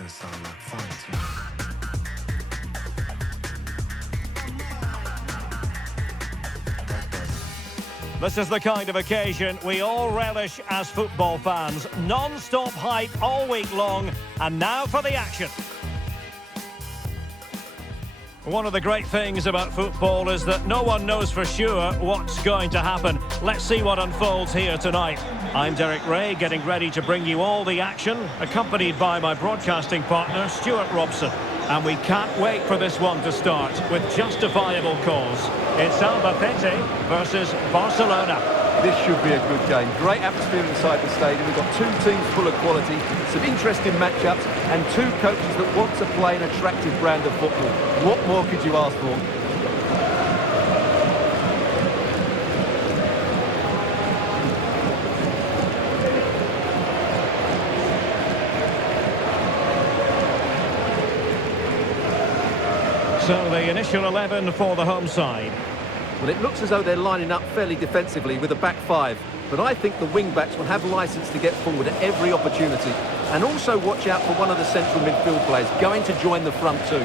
instead of sounding like fine tuning. This is the kind of occasion we all relish as football fans. Non-stop hype all week long, and now for the action. One of the great things about football is that no one knows for sure what's going to happen. Let's see what unfolds here tonight. I'm Derek Ray, getting ready to bring you all the action, accompanied by my broadcasting partner, Stuart Robson. And we can't wait for this one to start with justifiable cause. It's Albacete versus Barcelona. This should be a good game. Great atmosphere inside the stadium. We've got two teams full of quality, some interesting matchups, and two coaches that want to play an attractive brand of football. What more could you ask for? So the initial 11 for the home side. Well, it looks as though they're lining up fairly defensively with a back five, but I think the wing-backs will have licence to get forward at every opportunity. And also watch out for one of the central midfield players going to join the front two.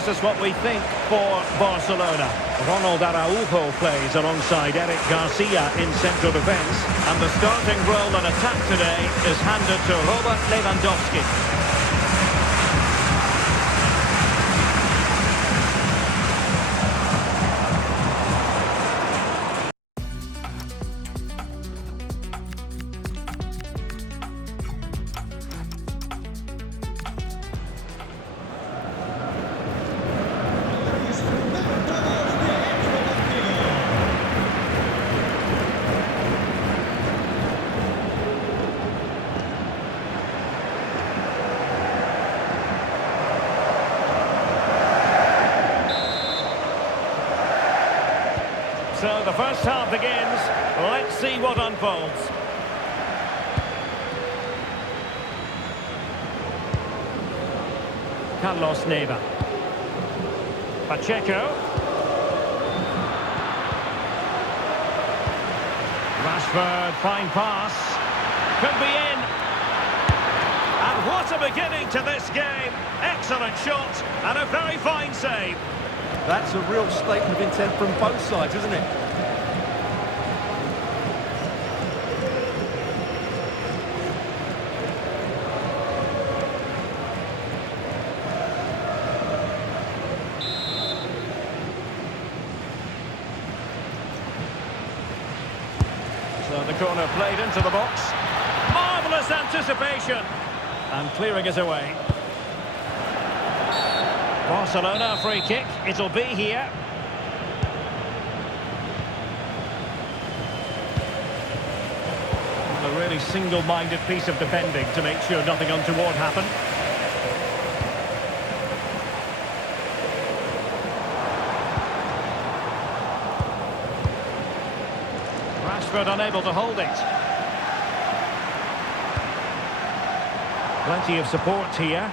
This is what we think for Barcelona. Ronald Araujo plays alongside Eric Garcia in central defence. And the starting role in attack today is handed to Robert Lewandowski. So the first half begins. Let's see what unfolds. Carlos Neva. Pacheco. Rashford, fine pass. Could be in. And what a beginning to this game. Excellent shot and a very fine save. That's a real statement of intent from both sides, isn't it? So the corner played into the box. Marvellous anticipation. And clearing it away. Barcelona free kick, it'll be here. A really single-minded piece of defending to make sure nothing untoward happened. Rashford unable to hold it. Plenty of support here.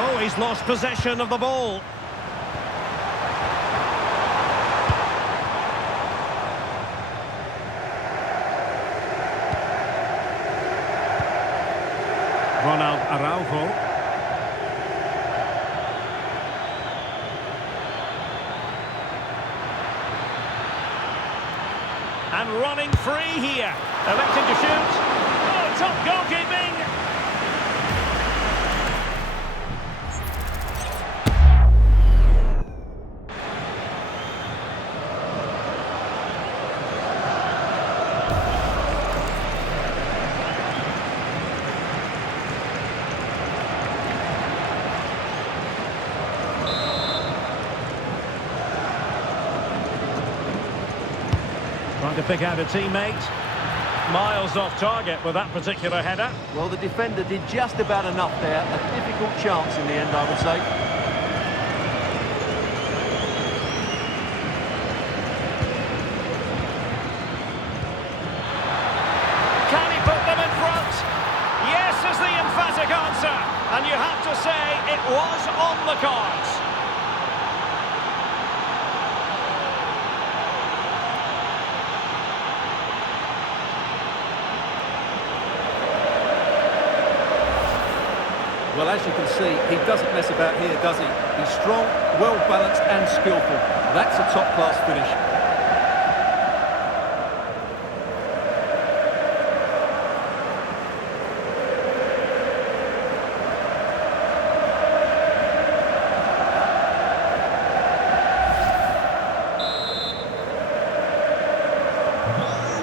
Oh, he's lost possession of the ball. Ronald Araujo. And running free here. Elected to shoot. Oh, top goalkeeping. Trying to pick out a teammate. Miles off target with that particular header. Well, the defender did just about enough there. A difficult chance in the end, I would say. Can he put them in front? And you have to say it was on the cards. Well, as you can see, he doesn't mess about here, does he? He's strong, well-balanced and skillful. That's a top-class finish.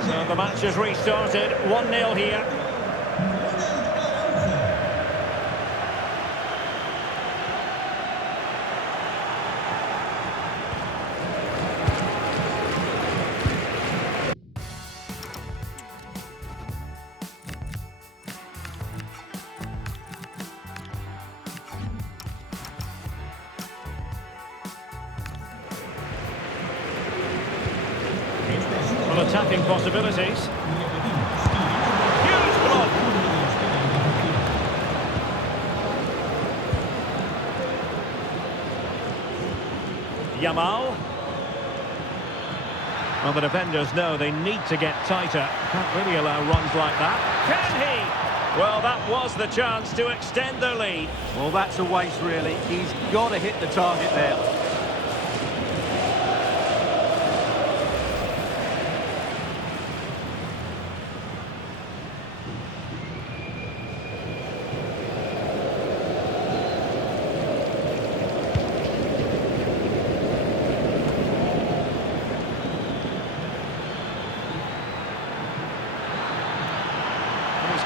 So the match has restarted, 1-0 here. Well, attacking possibilities. Huge block. Yamal. Well, the defenders know they need to get tighter. Can't really allow runs like that. Can he? Well, that was the chance to extend their lead. Well, that's a waste, really. He's got to hit the target there.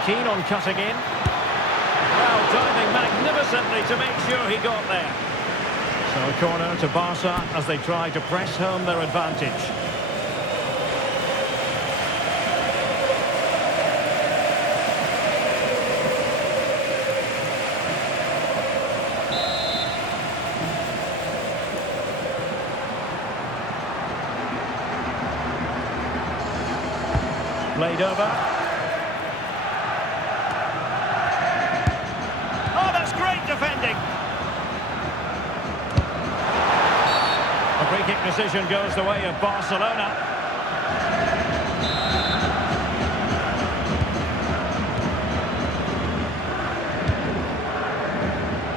Keen on cutting in. Well, diving magnificently to make sure he got there. So a corner to Barca as they try to press home their advantage. Played over. Defending. The free kick decision goes the way of Barcelona.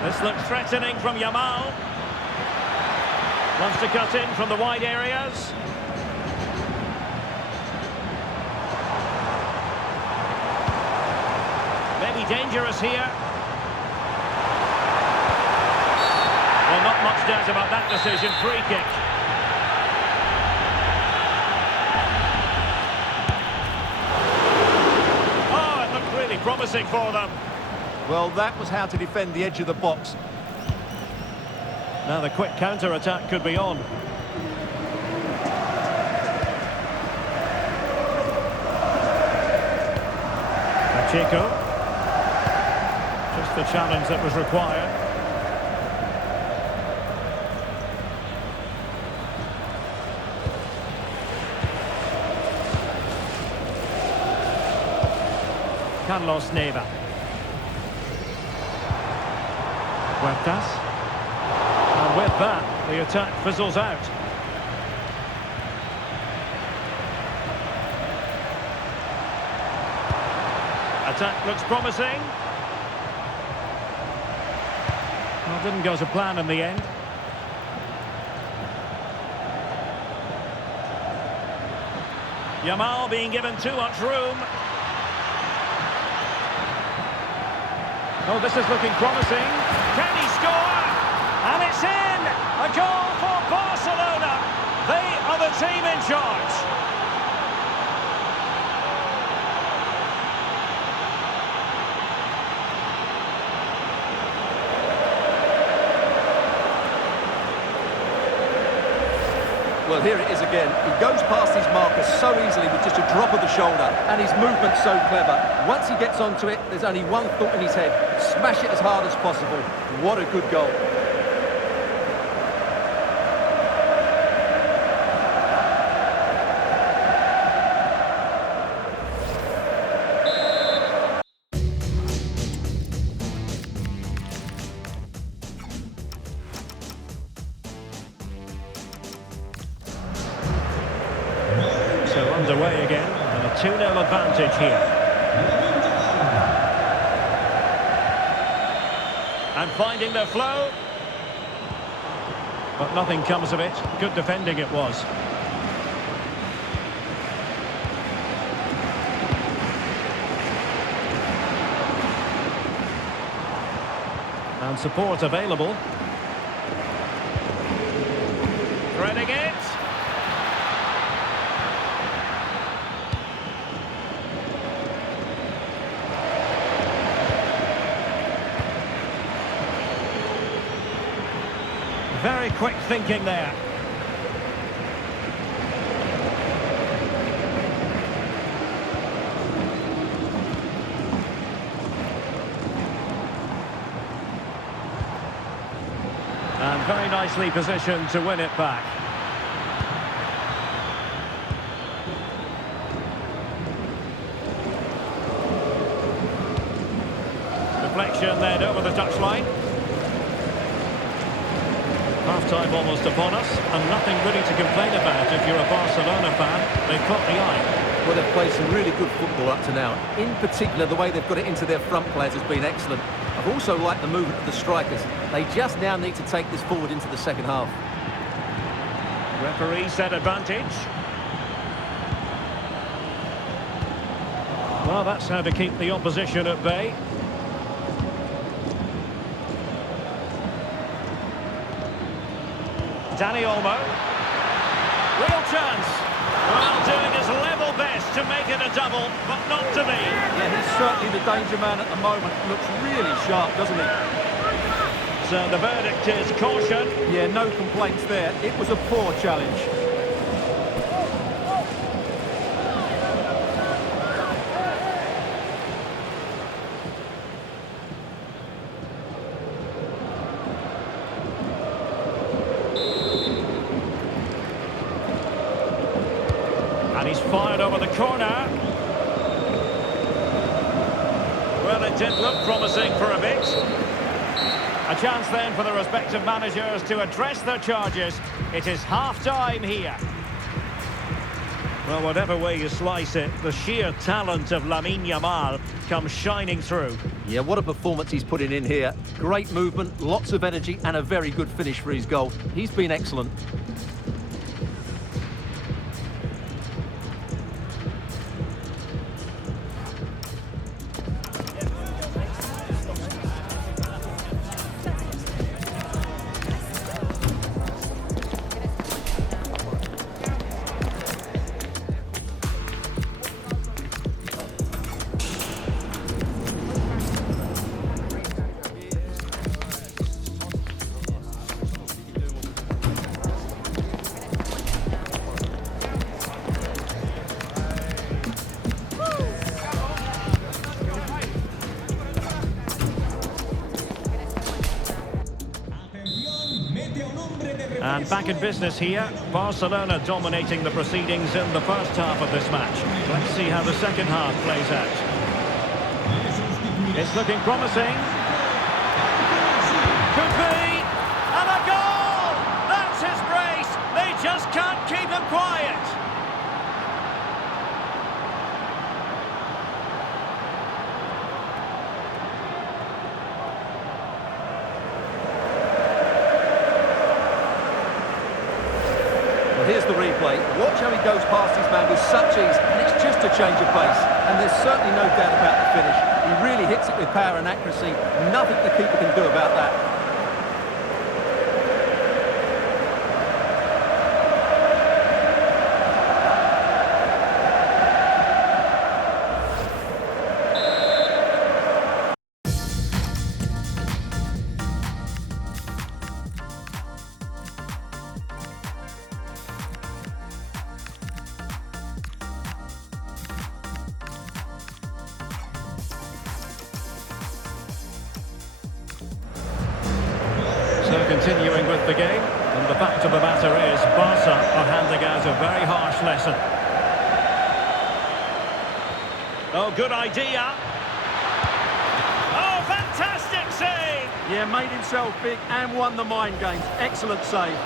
This looks threatening from Yamal. Wants to cut in from the wide areas. Maybe dangerous here. Well, not much doubt about that decision. Free kick. Oh, it looked really promising for them. Well, that was how to defend the edge of the box. Now the quick counter-attack could be on. Pacheco. Just the challenge that was required. Carlos Neva. Huertas. And with that, the attack fizzles out. Attack looks promising. Well, didn't go to plan in the end. Yamal being given too much room. Oh, this is looking promising. Can he score? And it's in! A goal for Barcelona. They are the team in charge. Well, here it is again. He goes past his marker so easily with just a drop of the shoulder, and his movement's so clever. Once he gets onto it, there's only one thought in his head: smash it as hard as possible. What a good goal. advantage here. And finding their flow. But nothing comes of it. Good defending it was. And support available. Threading it. Very quick thinking there. And very nicely positioned to win it back. Deflection then over the touchline. Half-time almost upon us, and nothing really to complain about if you're a Barcelona fan. They've caught the eye. Well, they've played some really good football up to now. In particular, the way they've got it into their front players has been excellent. I've also liked the movement of the strikers. They just now need to take this forward into the second half. Referee set advantage. Well, that's how to keep the opposition at bay. Dani Olmo. Real chance. Well, doing his level best to make it a double, but not to be. Yeah, he's certainly the danger man at the moment. Looks really sharp, doesn't he? So the verdict is caution. Yeah, no complaints there. It was a poor challenge. And he's fired over the corner. Well, it did look promising for a bit. A chance then for the respective managers to address their charges. It is half-time here. Well, whatever way you slice it, the sheer talent of Lamine Yamal comes shining through. Yeah, what a performance he's putting in here. Great movement, lots of energy, and a very good finish for his goal. He's been excellent. And back in business here, Barcelona dominating the proceedings in the first half of this match. Let's see how the second half plays out. It's looking promising. Could be! And a goal! That's his brace! They just can't keep him quiet! Here's the replay. Watch how he goes past his man with such ease, and it's just a change of pace. And there's certainly no doubt about the finish. He really hits it with power and accuracy. Nothing the keeper can do about that. So continuing with the game, and the fact of the matter is Barca are handing out a very harsh lesson. Oh, good idea. Oh, fantastic save! Yeah, made himself big and won the mind games. Excellent save.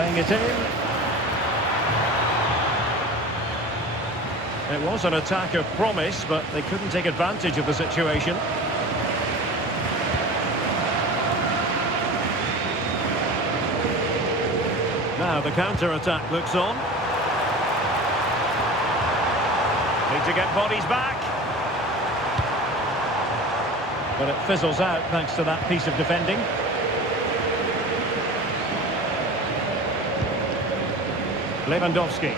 Playing it in. It was an attack of promise, but they couldn't take advantage of the situation. Now the counter-attack looks on. Need to get bodies back. But it fizzles out thanks to that piece of defending. Lewandowski.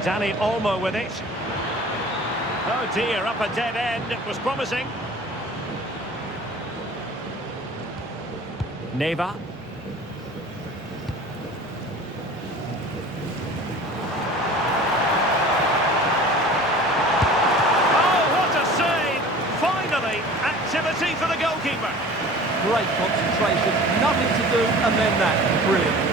Dani Olmo with it. Oh dear, up a dead end. It was promising. Neva. Oh, what a save! Finally, activity for the goalkeeper. Great concentration, nothing to do, and then that. Brilliant.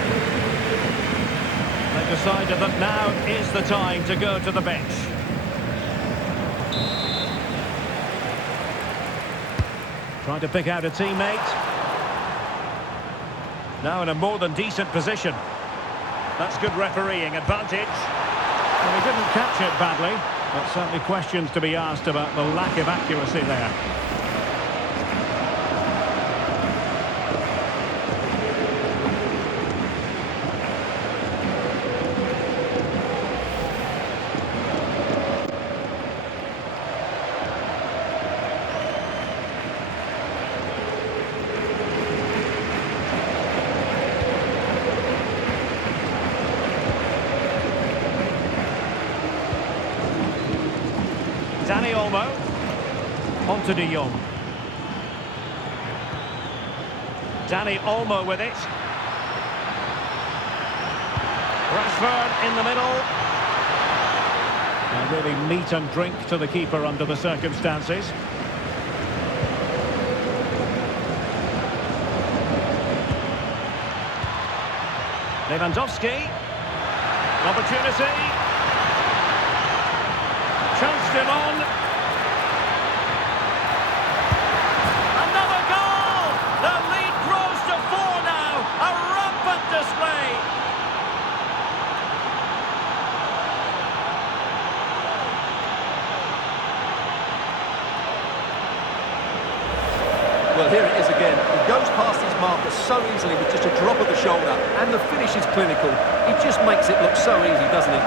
They've decided that now is the time to go to the bench. Trying to pick out a teammate. Now in a more than decent position. That's good refereeing, advantage. Well, he didn't catch it badly, but certainly questions to be asked about the lack of accuracy there. Dani Olmo, on to De Jong. Dani Olmo with it. Rashford in the middle. And really meat and drink to the keeper under the circumstances. Lewandowski. Opportunity. Chanced him on. Another goal! The lead grows to 4 now. A rampant display. Well, here it is again. He goes past his marker so easily with just a drop of the shoulder, and the finish is clinical. He just makes it look so easy, doesn't he?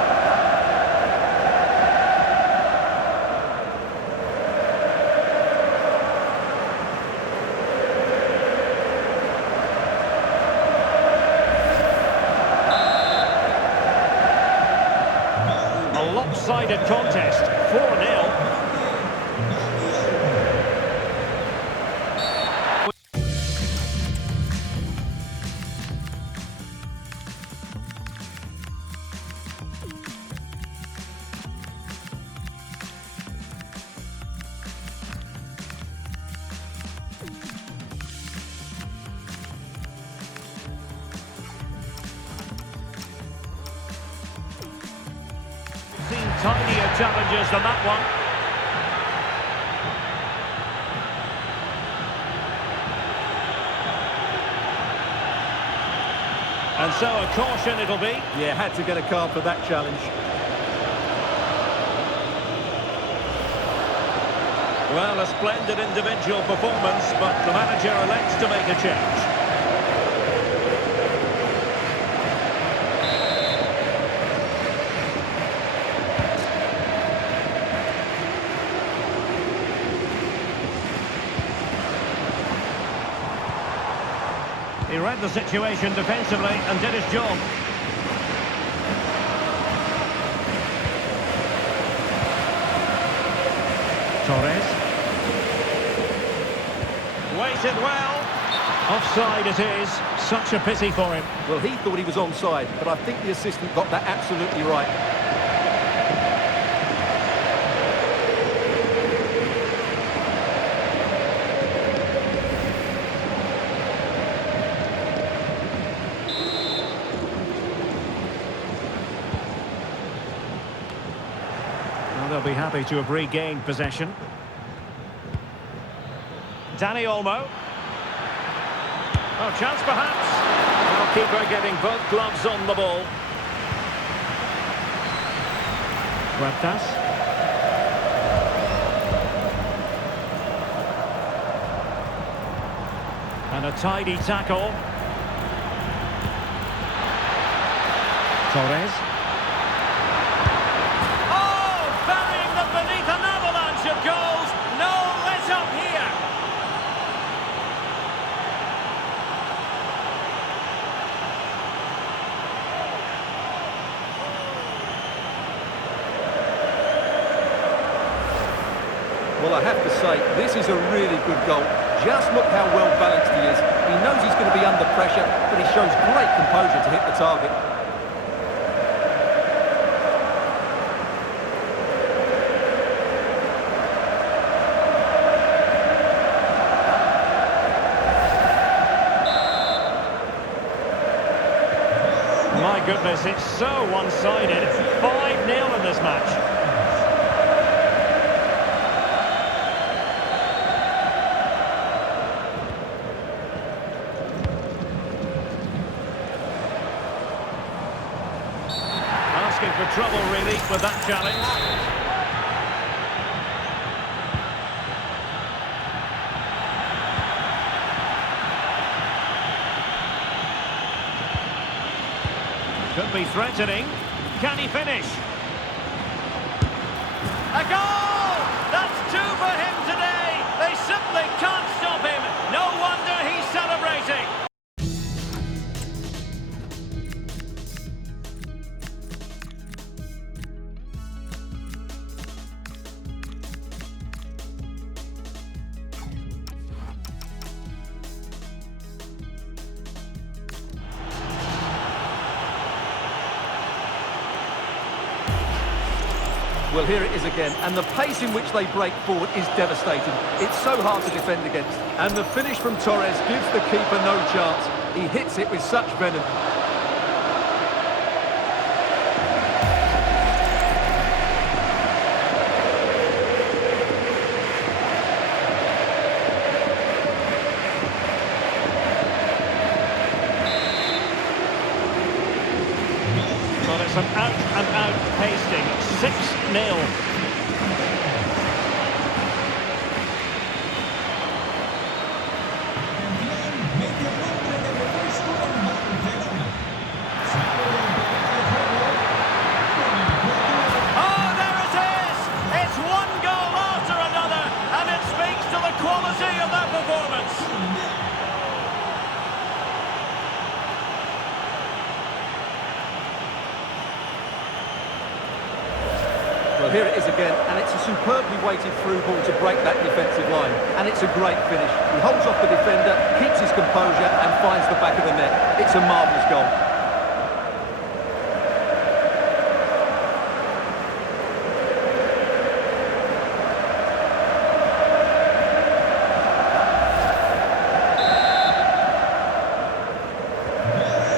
Lopsided contest, 4-0. Tinier challenges than that one. And so a caution it'll be. Yeah, had to get a card for that challenge. Well, a splendid individual performance, but the manager elects to make a change. He read the situation defensively and did his job. Torres. Waited well. Offside it is. Such a pity for him. Well, he thought he was onside, but I think the assistant got that absolutely right. They'll be happy to have regained possession. Dani Olmo. Oh, chance perhaps. Well, Keeper getting both gloves on the ball. Huertas. And a tidy tackle. Torres. Oh, burying them beneath an avalanche of goals. No let up here. Well, I have to say, this is a really good goal. Just look how well balanced he is. He knows he's going to be under pressure, but he shows great composure to hit the target. My goodness, it's so one-sided. 5-0 in this match. For trouble, really, with that challenge. Could be threatening. Can he finish? A goal! That's 2 for him today. They simply can't stop him. No wonder he's celebrating. Well, here it is again, and the pace in which they break forward is devastating. It's so hard to defend against. And the finish from Torres gives the keeper no chance. He hits it with such venom. Well, it's an out-and-out pasting. 6-0. Well, here it is again, and it's a superbly weighted through ball to break that defensive line. And it's a great finish. He holds off the defender, keeps his composure, and finds the back of the net. It's a marvellous goal.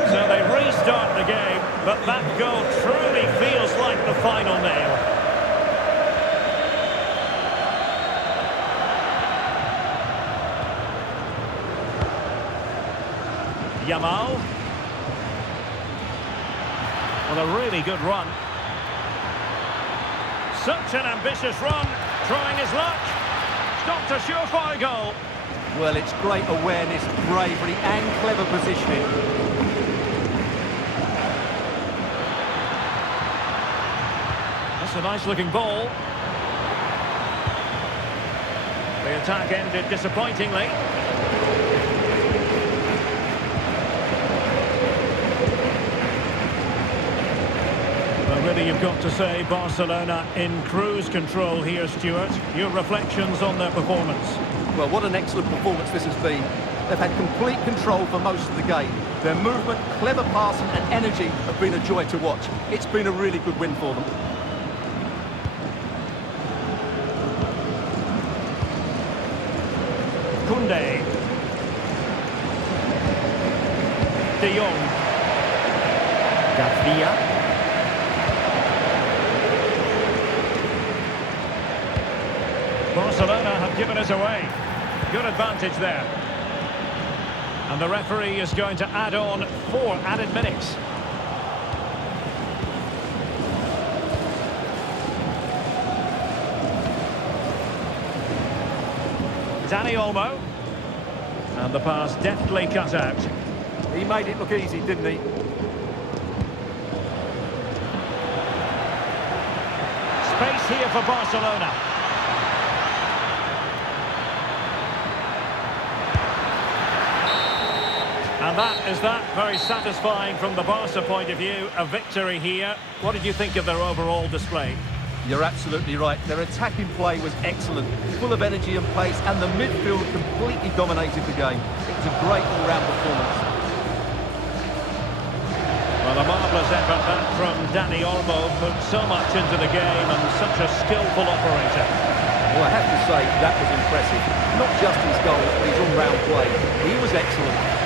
So they restart the game, but that goal truly feels like the final nail. Yamal. Well, a really good run. Such an ambitious run, trying his luck. Stopped a surefire goal. Well, it's great awareness, bravery and clever positioning. That's a nice-looking ball. The attack ended disappointingly. Really, you've got to say Barcelona in cruise control here, Stuart. Your reflections on their performance? Well, what an excellent performance this has been. They've had complete control for most of the game. Their movement, clever passing and energy have been a joy to watch. It's been a really good win for them. Koundé. De Jong. Garcia. Barcelona have given us away. Good advantage there. And the referee is going to add on 4 added minutes. Dani Olmo. And the pass deftly cut out. He made it look easy, didn't he? Space here for Barcelona. And that is that. Very satisfying from the Barca point of view. A victory here. What did you think of their overall display? You're absolutely right. Their attacking play was excellent, full of energy and pace, and the midfield completely dominated the game. It was a great all-round performance. Well, a marvellous effort that from Dani Olmo, put so much into the game and such a skillful operator. Well, I have to say, that was impressive. Not just his goals, but his all-round play. He was excellent.